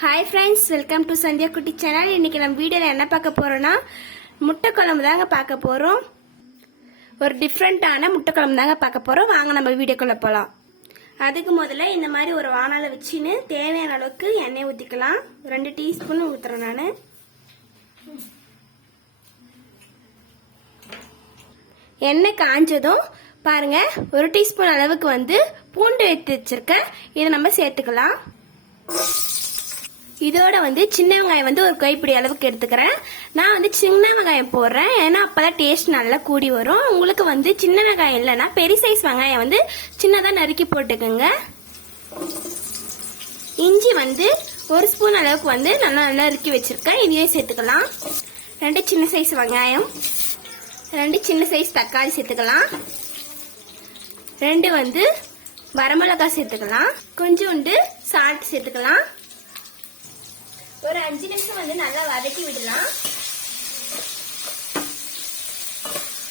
Hi friends welcome to Sandhya Kutty channel இன்றைக்கி நம்ம வீடியோவில் என்ன பார்க்க போகிறோன்னா முட்டை குழம்பு தாங்க பார்க்க போகிறோம் ஒரு டிஃப்ரெண்ட்டான முட்டை குழம்பு தாங்க பார்க்க போகிறோம் வாங்க நம்ம வீடியோக்குள்ளே போகலாம் அதுக்கு முதல்ல இந்த மாதிரி ஒரு வானால வச்சுன்னு தேவையான அளவுக்கு எண்ணெய் ஊற்றிக்கலாம் ரெண்டு டீஸ்பூன் ஊற்றுறேன் நான். எண்ணெய் காஞ்சதும் பாருங்க ஒரு டீஸ்பூன் அளவுக்கு வந்து பூண்டு எடுத்து வச்சிருக்கேன். இதை நம்ம சேர்த்துக்கலாம். இதோட வந்து சின்ன வெங்காயம் வந்து ஒரு கைப்பிடி அளவுக்கு எடுத்துக்கிறேன். நான் வந்து சின்ன வெங்காயம் போடுறேன். ஏன்னா அப்பதான் டேஸ்ட் நல்லா கூடி வரும். உங்களுக்கு வந்து சின்ன வெங்காயம் இல்லைன்னா பெரிய சைஸ் வெங்காயம் வந்து சின்னதாக நறுக்கி போட்டுக்கோங்க. இஞ்சி வந்து ஒரு ஸ்பூன் அளவுக்கு வந்து நல்லா நறுக்கி வச்சிருக்கேன். இதையும் சேர்த்துக்கலாம். ரெண்டு சின்ன சைஸ் வெங்காயம். ரெண்டு சின்ன சைஸ் தக்காளி சேர்த்துக்கலாம். ரெண்டு வந்து வரமிளகாய் சேர்த்துக்கலாம். கொஞ்சோண்டு சால்ட் சேர்த்துக்கலாம். ஒரு அஞ்சு நிமிஷம் வந்து நல்லா வதக்கி விடலாம்.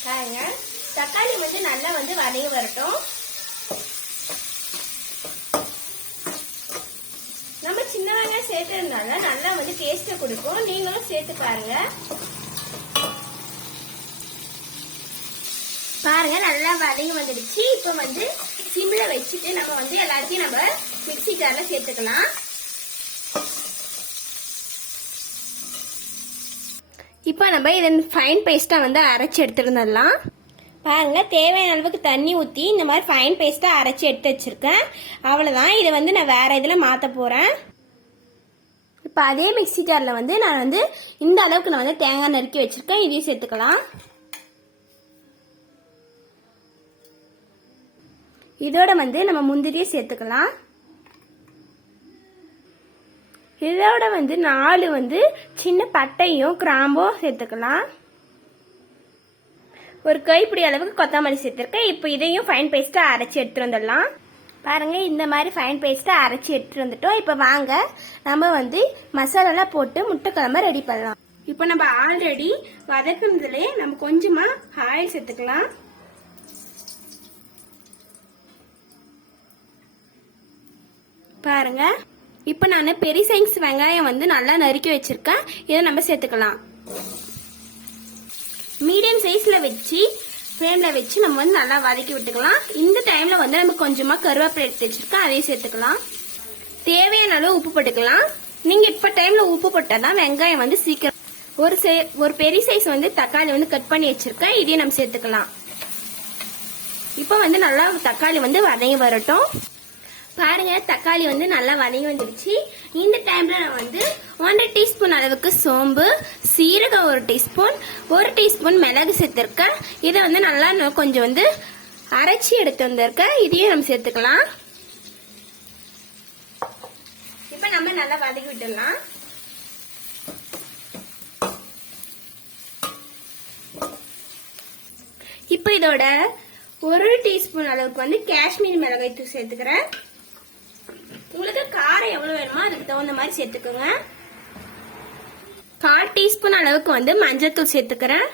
பாருங்க. தக்காளி வந்து நல்லா வந்து வதங்கி வரட்டும். நம்ம சின்ன வெங்காயம் சேர்த்ததுனால நல்லா வந்து டேஸ்ட்டை கொடுக்கும். நீங்களும் சேர்த்து பாருங்க. பாருங்க நல்லா வதங்கி வந்துடுச்சு. இப்போ வந்து சிம்ல வச்சுட்டு நம்ம வந்து எல்லாத்தையும் நம்ம மிக்ஸி ஜார்ல சேர்த்துக்கலாம். இப்போ நம்ம இதை ஃபைன் பேஸ்ட்டாக வந்து அரைச்சி எடுத்துருந்துடலாம். பாருங்கள் தேவையான அளவுக்கு தண்ணி ஊற்றி இந்த மாதிரி ஃபைன் பேஸ்ட்டாக அரைச்சி எடுத்து வச்சுருக்கேன். அவ்வளோதான் இதை வந்து நான் வேறு இதில் மாற்ற போகிறேன் இப்போ அதே மிக்ஸி ஜாரில் வந்து நான் வந்து இந்த அளவுக்கு நான் வந்து தேங்காய் நறுக்கி வச்சுருக்கேன். இதையும் சேர்த்துக்கலாம். இதோட வந்து நம்ம முந்திரியை சேர்த்துக்கலாம். இதோட வந்து நாலு வந்து சின்ன பட்டையும் கிராம்பும் சேர்த்துக்கலாம். ஒரு கைப்பிடி அளவுக்கு கொத்தமல்லி சேர்த்துருக்கேன். இப்போ இதையும் ஃபைன் பேஸ்ட்டாக அரைச்சி எடுத்துட்டு வந்துடலாம். பாருங்கள் இந்த மாதிரி ஃபைன் பேஸ்ட்டாக அரைச்சி எடுத்துட்டு வந்துட்டோம். இப்போ வாங்க நம்ம வந்து மசாலாலாம் போட்டு முட்டை ரெடி பண்ணலாம். இப்போ நம்ம ஆல்ரெடி வதக்குனதுலேயே நம்ம கொஞ்சமாக ஆயில் சேர்த்துக்கலாம். பாருங்கள் இப்போ நான் பெரிய சைஸ் வெங்காயம் வந்து நல்லா நறுக்கி வச்சிருக்கேன். இதை நம்ம சேர்த்துக்கலாம். மீடியம் சைஸ்ல வச்சு ஃப்ரேமில் வச்சு நம்ம வந்து நல்லா வதக்கி விட்டுக்கலாம். இந்த டைம்ல வந்து நம்ம கொஞ்சமா கருவேப்பிலை எடுத்து வச்சிருக்கோம் அதையும் சேர்த்துக்கலாம். தேவையான அளவு உப்பு போட்டுக்கலாம். நீங்க இப்ப டைம்ல உப்பு போட்டாதான் வெங்காயம் வந்து சீக்கிரம் ஒரு சை- ஒரு பெரிய சைஸ் வந்து தக்காளி வந்து கட் பண்ணி வச்சிருக்கேன். இதையும் நம்ம சேர்த்துக்கலாம். இப்போ வந்து நல்லா தக்காளி வந்து வதங்கி வரட்டும். பாருங்க தக்காளி வந்து நல்லா வதங்கி வந்துடுச்சு. இந்த டைம்ல நான் வந்து ஒன்றரை டீஸ்பூன் அளவுக்கு சோம்பு சீரகம் ஒரு டீஸ்பூன் ஒரு டீஸ்பூன் மிளகு சேர்த்திருக்கேன். இதை வந்து நல்லா கொஞ்சம் வந்து அரைச்சி எடுத்து வந்திருக்கேன். இதையும் நம்ம சேர்த்துக்கலாம். இப்போ நம்ம நல்லா வதக்கி விட்டுடலாம். இப்போ இதோட ஒரு டீஸ்பூன் அளவுக்கு வந்து காஷ்மீர் மிளகாய் தூள் சேர்த்துக்கிறேன். உங்களுக்கு காரம் எவ்வளவு வேணுமோ அதுக்கு தகுந்த மாதிரி சேர்த்துக்கோங்க. கால் டீஸ்பூன் அளவுக்கு வந்து மஞ்சள்தூள் சேர்த்துக்கிறேன்.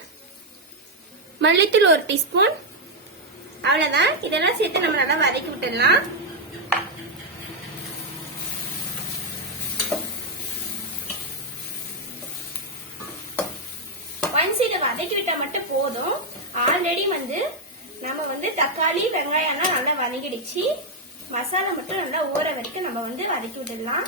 மல்லித்தூள் ஒரு டீஸ்பூன். அவ்வளவுதான். இதெல்லாம் சேர்த்து நம்ம நல்லா வதக்கி விட்டுடலாம். ஒன்ஸ் இதை வதக்கி விட்டா மட்டும் போதும். ஆல்ரெடி வந்து நம்ம வந்து தக்காளி வெங்காயம்லாம் நல்லா வதங்கிடுச்சு. மசாலா மட்டும் நல்லா ஊற வரைக்கும் நம்ம வந்து வதக்கி விட்டுடலாம்.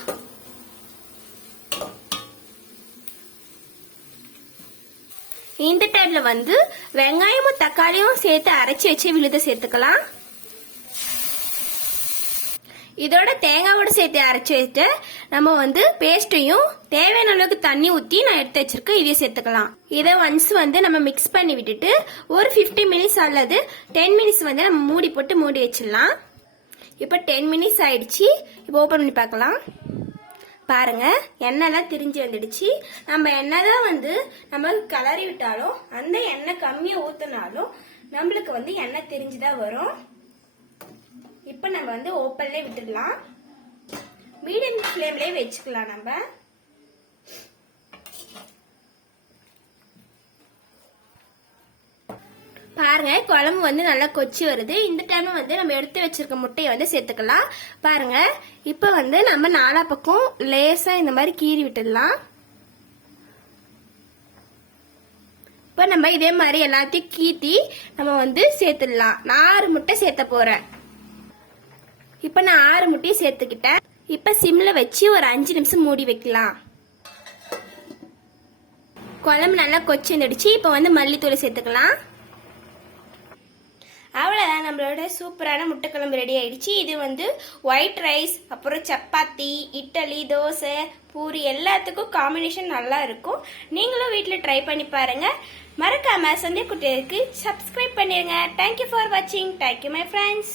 இந்த டைம்ல வந்து வெங்காயமும் தக்காளியும் சேர்த்து அரைச்சி வச்சு விழுத சேர்த்துக்கலாம். இதோட தேங்காவோட சேர்த்து அரைச்சி வச்சுட்டு நம்ம வந்து பேஸ்ட்டையும் தேவையான அளவுக்கு தண்ணி ஊற்றி நான் எடுத்து வச்சிருக்கேன் இதையும் சேர்த்துக்கலாம். இதை ஒன்ஸ் வந்து நம்ம மிக்ஸ் பண்ணி விட்டுட்டு ஒரு 50 மினிட்ஸ் அல்லது டென் மினிட்ஸ் வந்து நம்ம மூடி போட்டு மூடி வச்சிடலாம். இப்போ டென் மினிட்ஸ் ஆயிடுச்சு. இப்போ ஓப்பன் பண்ணி பார்க்கலாம். பாருங்க எண்ணெய்லாம் திரிஞ்சு வந்துடுச்சு. நம்ம எண்ணெய் தான் வந்து நம்ம கலரி விட்டாலும் அந்த எண்ணெய் கம்மியாக ஊற்றினாலும் நம்மளுக்கு வந்து எண்ணெய் திரிஞ்சு தான் வரும். இப்போ நம்ம வந்து ஓப்பன்லேயே விட்டுடலாம். மீடியம் ஃப்ளேம்லேயே வச்சுக்கலாம் நம்ம. பாருங்க குழம்பு வந்து நல்லா கொச்சி வருது. இந்த டைம்ல வந்து நம்ம எடுத்து வச்சிருக்க முட்டையை வந்து சேர்த்துக்கலாம். பாருங்க இப்போ வந்து நம்ம நாலா பக்கம் லேசா இந்த மாதிரி கீறி விட்டுடலாம். இப்போ நம்ம இதே மாதிரி எல்லாத்தையும் கீத்தி நம்ம வந்து சேர்த்துடலாம். நான் ஆறு முட்டை சேர்த்த போறேன். இப்போ நான் ஆறு முட்டையும் சேர்த்துக்கிட்டேன். இப்போ சிம்ல வச்சு ஒரு அஞ்சு நிமிஷம் மூடி வைக்கலாம். குழம்பு நல்லா கொச்சி வந்துடுச்சு இப்போ வந்து மல்லித்தூள் சேர்த்துக்கலாம். அவ்வளோதான் நம்மளோட சூப்பரான முட்டைக்குழம்பு ரெடி ஆயிடுச்சு. இது வந்து ஒயிட் ரைஸ் அப்புறம் சப்பாத்தி இட்லி தோசை பூரி எல்லாத்துக்கும் காம்பினேஷன் நல்லா இருக்கும். நீங்களும் வீட்டில் ட்ரை பண்ணி பாருங்க. மறக்காம சந்தியா குட்டியருக்கு சப்ஸ்கிரைப் பண்ணிருங்க. தேங்க்யூ ஃபார் வாட்சிங் தேங்க்யூ மை ஃப்ரெண்ட்ஸ்